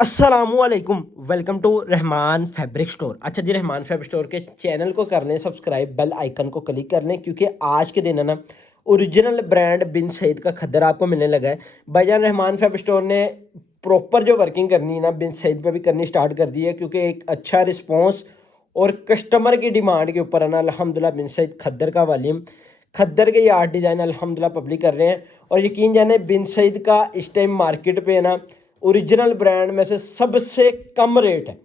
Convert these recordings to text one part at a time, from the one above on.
अस्सलामुअलैकुम, welcome to Rahman fabric store. अच्छा जी, रहमान फैब्रिक स्टोर के चैनल को कर लें सब्सक्राइब, बेल आइकन को क्लिक कर लें क्योंकि आज के दिन है ना ओरिजिनल ब्रांड बिन सईद का खद्दर आपको मिलने लगा है। भाईजान रहमान फैब्रिक स्टोर ने प्रॉपर जो वर्किंग करनी है ना बिन सईद पे भी करनी स्टार्ट कर दी है क्योंकि एक अच्छा रिस्पॉन्स और कस्टमर की डिमांड के ऊपर है ना अल्हम्दुलिल्लाह बिन सईद खद्दर का वॉल्यूम, खद्दर के ये आर्ट डिज़ाइन अल्हम्दुलिल्लाह पब्लिक कर रहे हैं। और यकीन जाने बिन सईद का इस टाइम मार्केट पे है ना ओरिजिनल ब्रांड में से सबसे कम रेट है।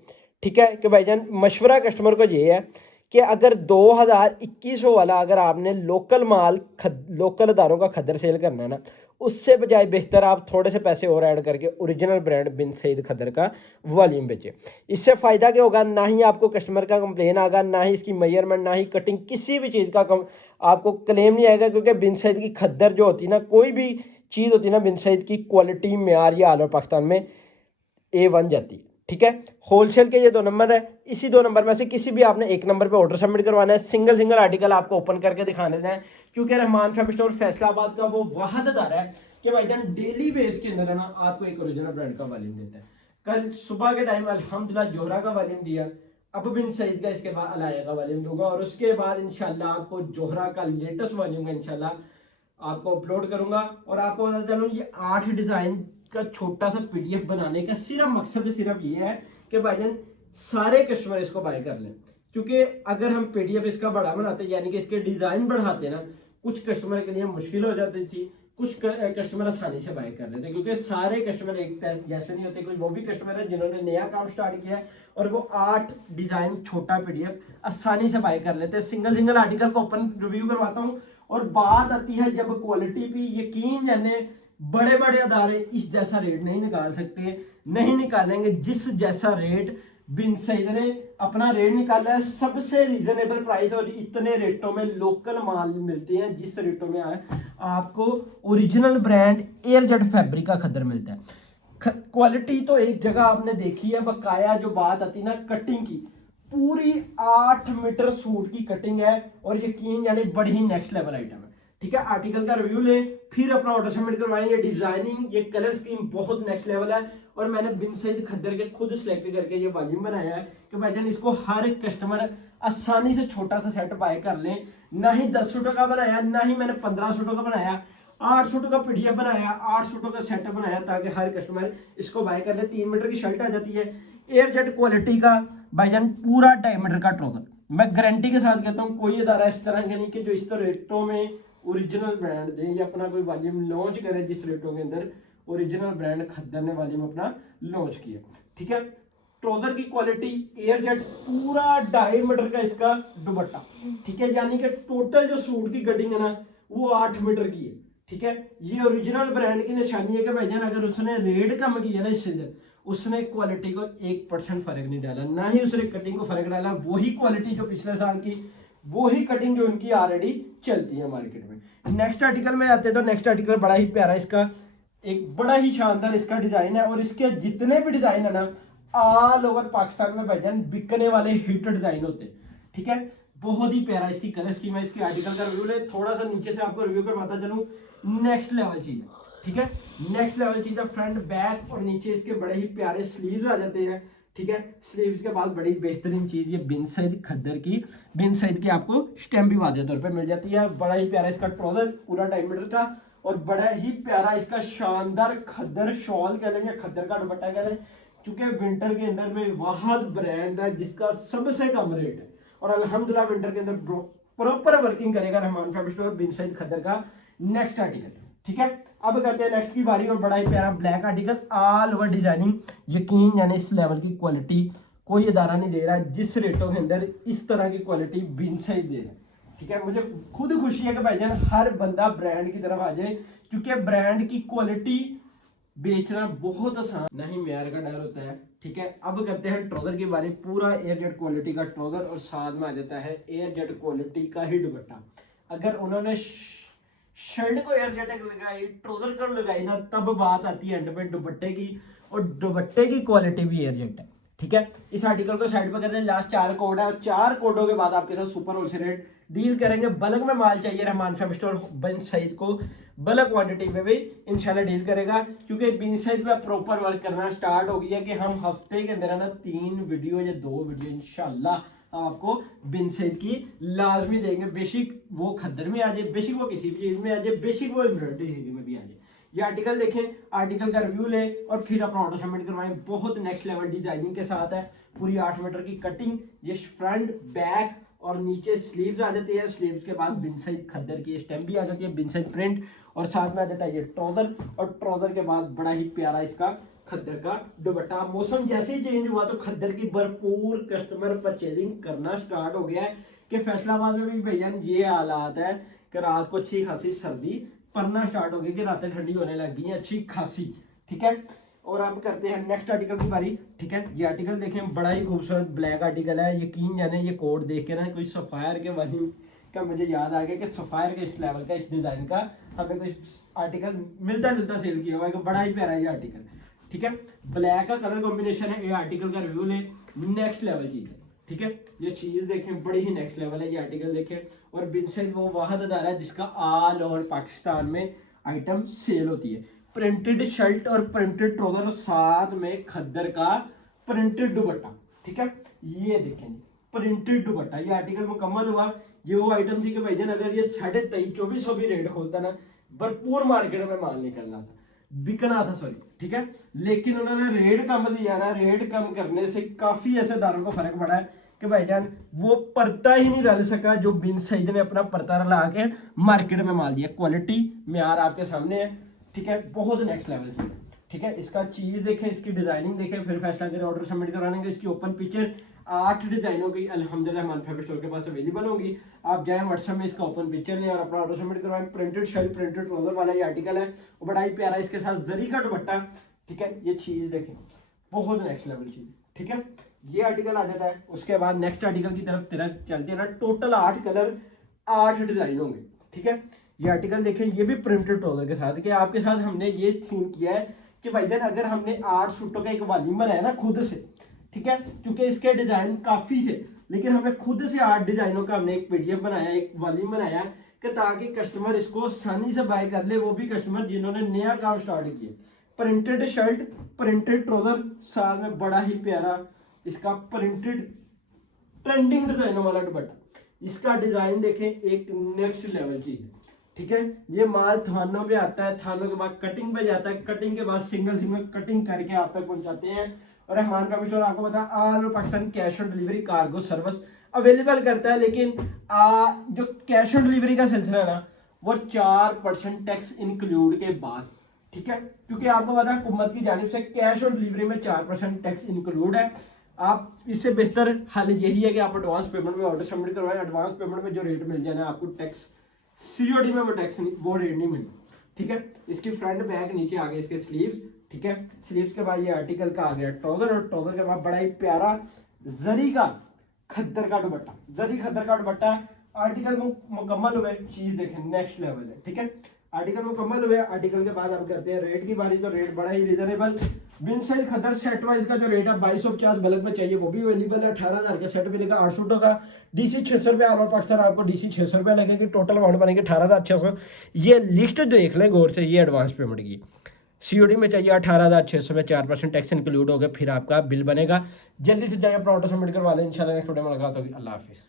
ठीक है कि भाईजान मशवरा कस्टमर को ये है कि अगर 2021 वाला अगर आपने लोकल माल लोकल अदारों का खद्दर सेल करना है ना, उससे बजाय बेहतर आप थोड़े से पैसे और ऐड करके ओरिजिनल ब्रांड बिन सईद खद्दर का वॉल्यूम बेचे। इससे फ़ायदा क्या होगा, ना ही आपको कस्टमर का कंप्लेन आएगा, ना ही इसकी मेजरमेंट, ना ही कटिंग, किसी भी चीज़ का आपको क्लेम नहीं आएगा क्योंकि बिन सईद की खद्दर जो होती है ना, कोई भी चीज़ होती है ना बिन सईद की क्वालिटी मेयार या आल पाकिस्तान में A1 जाती। ठीक है, होलसेल के ये 2 नंबर है, इसी 2 नंबर में से किसी भी आपने एक नंबर पे ऑर्डर सबमिट करवाना है। सिंगल सिंगल आर्टिकल आपको ओपन करके दिखाने हैं क्योंकि रहमान फैब्रिक स्टोर फैसलाबाद का वो वाहद अदारा है कि भाईजान डेली बेस के अंदर है ना आपको एक ओरिजिनल ब्रांड का वॉल्यूम देता है। कल सुबह के टाइम अल्हम्दुलिल्लाह जोहरा का वॉल्यूम दिया, अब बिन सईद का इसके बाद अलाया का वॉल्यूम दूंगा और उसके बाद इंशाल्लाह आपको जोहरा का लेटेस्ट वॉल्यूम का इंशाल्लाह आपको अपलोड करूंगा। और आपको बता चलूं ये 8 डिजाइन का छोटा सा पीडीएफ बनाने का सिर्फ मकसद सिर्फ ये है कि भाईजान सारे कस्टमर इसको बाय कर लें। क्योंकि अगर हम पीडीएफ इसका बड़ा बनाते यानी कि इसके डिजाइन बढ़ाते ना, कुछ कस्टमर के लिए मुश्किल हो जाती थी, कुछ कस्टमर आसानी से बाय कर लेते क्योंकि सारे कस्टमर एक जैसे नहीं होते। कोई वो भी कस्टमर है जिन्होंने नया काम स्टार्ट किया है और वो 8 डिजाइन छोटा पीडीएफ आसानी से बाय कर लेते हैं। सिंगल सिंगल आर्टिकल को ओपन रिव्यू करवाता हूँ और बात आती है जब क्वालिटी भी, यकीन जाने बड़े बड़े अदारे इस जैसा रेट नहीं निकाल सकते, नहीं निकालेंगे। जिस जैसा रेट बिन सईद ने अपना रेट निकाला है सबसे रीजनेबल प्राइस, और इतने रेटों में लोकल माल मिलते हैं जिस रेटों में आए आपको ओरिजिनल ब्रांड एयरजेट फैब्रिक का खद्दर मिलता है। क्वालिटी तो एक जगह आपने देखी है, बकाया जो बात आती ना कटिंग की, पूरी 8 मीटर सूट की कटिंग है और यकीन यानी बड़ी ही नेक्स्ट लेवल आइटम है। ठीक है, आर्टिकल का रिव्यू लें फिर अपना ऑर्डर सबमिट करवाएंगे। डिजाइनिंग, ये कलर स्कीम बहुत नेक्स्ट लेवल है और मैंने बिन सईद खद्दर के खुद सिलेक्ट करके ये वॉल्यूम बनाया है कि भाईजान इसको हर कस्टमर आसानी से छोटा सा सेट बाय कर लें। ना ही 10 सूटों का बनाया, ना ही मैंने 15 सूटों का बनाया, 8 सूटों का पीडीएफ बनाया, 8 सूटों का सेटअप बनाया ताकि हर कस्टमर इसको बाय कर ले। 3 मीटर की शर्ट आ जाती है, एयरजेट क्वालिटी का भाईजान पूरा 2.5 मीटर का ट्राउजर। मैं गारंटी के साथ कहता हूँ कोई अदारा इस तरह का नहीं कि जो इस तरह रेटों में ओरिजिनल ब्रांड दे या अपना कोई वॉल्यूम लॉन्च करे जिस रेटों के अंदर ओरिजिनल ब्रांड खद्दर ने वॉल्यूम अपना लॉन्च किया। ठीक है, ट्राउजर की क्वालिटी एयरजेट, पूरा 2.5 मीटर का इसका दुपट्टा। ठीक है, यानी कि टोटल जो सूट की कटिंग है ना वो 8 मीटर की है। ठीक है, ये ओरिजिनल ब्रांड की निशानी है कि भाईजान अगर उसने रेट कम किया ना इससे उसने क्वालिटी को 1% फर्क नहीं डाला, ना ही उसने कटिंग को फर्क डाला। वही क्वालिटी जो पिछले साल की, वही कटिंग जो उनकी ऑलरेडी चलती है मार्केट में। नेक्स्ट आर्टिकल में आते तो नेक्स्ट आर्टिकल बड़ा ही प्यारा, इसका एक बड़ा ही शानदार इसका डिजाइन है और इसके जितने भी डिजाइन है ना ऑल ओवर पाकिस्तान में भाईजान बिकने वाले हिट डिजाइन होते हैं। ठीक है, बहुत ही प्यारा इसकी कलर स्कीम है। इसकी आर्टिकल का रिव्यू ले, थोड़ा सा नीचे से आपको रिव्यू करवाता चलूं। नेक्स्ट लेवल चीज है। ठीक है, नेक्स्ट लेवल चीज है। फ्रंट बैक और नीचे इसके बड़े ही प्यारे स्लीव्स आ जाते हैं। ठीक है, स्लीव्स के बाद बड़ी बेहतरीन चीज ये बिन सईद खद्दर की, बिन सईद की आपको स्टैम्प भी वादे तौर पे मिल जाती है। बड़ा ही प्यारा इसका ट्राउजर पूरा 2.5 मीटर का और बड़ा ही प्यारा इसका शानदार खद्दर शॉल कह लें या खद्दर का दुपट्टा कह लें, क्योंकि विंटर के अंदर में वाहद ब्रांड है जिसका सबसे कम रेट है और अल्हम्दुलिल्लाह विंटर के अंदर प्रॉपर वर्किंग करेगा रहमान फैब्रिक स्टोर बिन सईद खद्दर का। Next article. ठीक है, अब करते हैं नेक्स्ट की बारी और बड़ा ही प्यारा black article, all over designing. यकीन यानी इस लेवल की क्वालिटी कोई अदारा नहीं दे रहा जिस रेटों के अंदर इस तरह की क्वालिटी बिन सईद दे रहा है। ठीक है, मुझे खुद खुशी है कि भाईजान हर बंदा ब्रांड की तरफ आ जाए क्योंकि ब्रांड की क्वालिटी बेचना बहुत आसान, नहीं म्यार का डर होता है। ठीक है, अब करते हैं ट्राउजर की बारी। पूरा एयरजेट क्वालिटी का ट्राउजर और साथ में आ जाता है एयरजेट क्वालिटी का ही दुपट्टा। अगर उन्होंने शर्ट को एयरजेट लगाई, ट्राउजर को लगाई ना, तब बात आती है एंड पे दुपट्टे की, और दुपट्टे की क्वालिटी भी एयरजेट है। ठीक है, इस आर्टिकल को साइड पर करते हैं। लास्ट 4 कोड है और 4 कोडों के बाद आपके साथ सुपर होलसेल रेट डील करेंगे। बल्क में माल चाहिए रहमान फैब्रिक स्टोर बिन सईद को, बल्क क्वांटिटी में भी इंशाल्लाह डील करेगा, क्योंकि बिन साइज पे प्रॉपर वर्क करना स्टार्ट हो गई है कि हम हफ्ते के अंदर है ना 3 वीडियो या 2 वीडियो इंशाल्लाह हम आपको बिन साइज की लाजमी देंगे। बेसिक वो खद्दर में आ जाए, बेसिक वो किसी भी चीज में आ जाए, बेसिक वो एम्ब्रॉयडरी में भी आ जाए। ये आर्टिकल देखें, आर्टिकल का रिव्यू लें और फिर अपना ऑर्डर सबमिट करवाएं। बहुत नेक्स्ट लेवल डिजाइनिंग के साथ है, पूरी 8 मीटर की कटिंग, ये फ्रंट बैक और नीचे स्लीव्स आ जाती है। स्लीव्स के बाद बिन साइज खद्दर की स्टेम भी आ जाती है, बिन साइज प्रिंट, और साथ में आ जाता है ये ट्राउजर, और ट्राउजर के बाद बड़ा ही प्यारा इसका खद्दर का दुपट्टा। मौसम जैसे ही चेंज हुआ तो खद्दर की भरपूर कस्टमर परचेजिंग करना स्टार्ट हो गया है कि फैसलाबाद में भी भैया ये हालात है कि रात को अच्छी खासी सर्दी पड़ना स्टार्ट हो गई, कि रातें ठंडी होने लग गई है अच्छी खासी। ठीक है, और अब करते हैं नेक्स्ट आर्टिकल की बारी। ठीक है, ये आर्टिकल देखें, बड़ा ही खूबसूरत ब्लैक आर्टिकल है। यकीन जाने ये कोड देख के ना कोई सफायर के वाली का मुझे याद आ गया कि सफायर के इस लेवल का, इस डिजाइन का हमें कोई आर्टिकल मिलता जुलता सेल किया हुआ है। बड़ा ही प्यारा ये आर्टिकल। ठीक है, ब्लैक का कलर कॉम्बिनेशन है। ये आर्टिकल का रिव्यू लें, नेक्स्ट लेवल चीज है। ठीक है, ये चीज देखें, बड़ी ही नेक्स्ट लेवल है। ये आर्टिकल देखें, और बिन साइज वो वाहद अदारा है जिसका ऑल ओवर पाकिस्तान में आइटम सेल होती है। प्रिंटेड शर्ट और प्रिंटेड ट्राउजर और साथ में खद्दर का प्रिंटेड दुपट्टा। ठीक है, ये देखें प्रिंटेड दुपट्टा। ये आर्टिकल मुकम्मल हुआ। ये वो आइटम थी कि भाईजान अगर ये 2300-2400 भी रेट खोलता ना, भरपूर मार्केट में माल निकलना था, बिकना था, सॉरी। ठीक है, लेकिन उन्होंने रेट कम दिया ना, रेट कम करने से काफी ऐसे दारों को फर्क पड़ा है कि भाईजान वो परता ही नहीं रल सका जो बिन सईद ने अपना परता रला के मार्केट में माल दिया। क्वालिटी म्यार आपके सामने है। ठीक है, बहुत नेक्स्ट लेवल से। ठीक है, इसका चीज देखें, इसकी डिजाइनिंग देखें, फिर फैसला करें ऑर्डर सबमिट कराने का। इसकी ओपन पिक्चर 8 डिजाइनों की अल्हम्दुलिल्लाह हमारे फैब्रिक स्टोर के पास अवेलेबल होगी। आप जाएं व्हाट्सएप में इसका ओपन पिक्चर लें और अपना ऑर्डर सबमिट करवाएं। प्रिंटेड शर्ट प्रिंटेड ट्राउजर वाला ये आर्टिकल है, बड़ा ही प्यारा, इसके साथ जरी का दुपट्टा। ठीक है, ये चीज देखें, बहुत नेक्स्ट लेवल चीज। ठीक है, ये आर्टिकल आ जाता है। उसके बाद नेक्स्ट आर्टिकल की तरफ तेरा चलते हैं ना। टोटल 8 कलर 8 डिजाइन होंगे। ठीक है, ये आर्टिकल देखें, ये भी प्रिंटेड ट्राउजर के साथ, कि आपके साथ हमने ये सीन किया है कि भाईजान अगर हमने 8 सूटों का एक वालीम बनाया ना खुद से, ठीक है, क्योंकि इसके डिजाइन काफी थे, लेकिन हमें खुद से 8 डिजाइनों का हमने एक पीडीएफ बनाया, एक वालीम बनाया, कि ताकि कस्टमर इसको आसानी से बाय कर ले, वो भी कस्टमर जिन्होंने नया काम स्टार्ट किया। प्रिंटेड शर्ट प्रिंटेड ट्राउजर, साथ में बड़ा ही प्यारा इसका प्रिंटेड ट्रेंडिंग डिजाइनों वाला दुपट्टा। इसका डिजाइन देखें, एक नेक्स्ट लेवल चीज है। ठीक है, ये माल थानों पे आता है, थानों के बाद कटिंग पे जाता है, कटिंग के बाद सिंगल सिंगल कटिंग करके आप तक पहुंचाते हैं। और रहमान फैब्रिक स्टोर आपको पता है all over Pakistan cash on delivery cargo service available करता है। लेकिन जो कैश ऑन डिलीवरी का सिलसिला है ना, वो 4% टैक्स इंक्लूड के बाद। ठीक है, क्योंकि आपको पता है हुकूमत की जानिब से कैश ऑन डिलीवरी में 4% टैक्स इंक्लूड है। आप इससे बेहतर हल यही है कि आप एडवांस पेमेंट में ऑर्डर सबमिट करवाएं। एडवांस पेमेंट में जो रेट मिल जाना है आपको, टैक्स सीओडी में वो टैक्स नहीं, वो रेट नहीं मिलता। ठीक है, इसकी फ्रंट बैक नीचे आ गए इसके स्लीव्स। ठीक है, स्लीव्स के बाद ये आर्टिकल का आ गया ट्राउजर, और ट्राउजर के बाद बड़ा ही प्यारा जरी का खद्दर का दुपट्टा, जरी खद्दर का दुपट्टा। आर्टिकल मुकम्मल हुए, चीज देखें नेक्स्ट लेवल है। ठीक है, आर्टिकल मुकम्मल हुए। आर्टिकल के बाद अब करते हैं रेट की बारी। तो रेट बड़ा ही रिजनेबल, बिन साइज खद्दर सेट वाइज का जो रेट है 2250 बल्क में चाहिए वो भी अवेलेबल है। 18,000 का सेट मिलेगा 8 सूटों का। डीसी 600 रुपये, ऑल ओवर पाकिस्तान आपको डीसी 600 रुपये लगेगी। टोटल अमाउंट बनेगी 18,600। ये लिस्ट देख लें गौर से, ये एडवांस पेमेंट की। सीओडी में चाहिए 18,600 में 4% टैक्स इंक्लूड हो गया, फिर आपका बिल बनेगा। जल्दी से जाइए अपना ऑर्डर सबमिट करवा लें। इंशाल्लाह नेक्स्ट वीडियो में मुलाकात होगी। अल्लाह हाफिज़।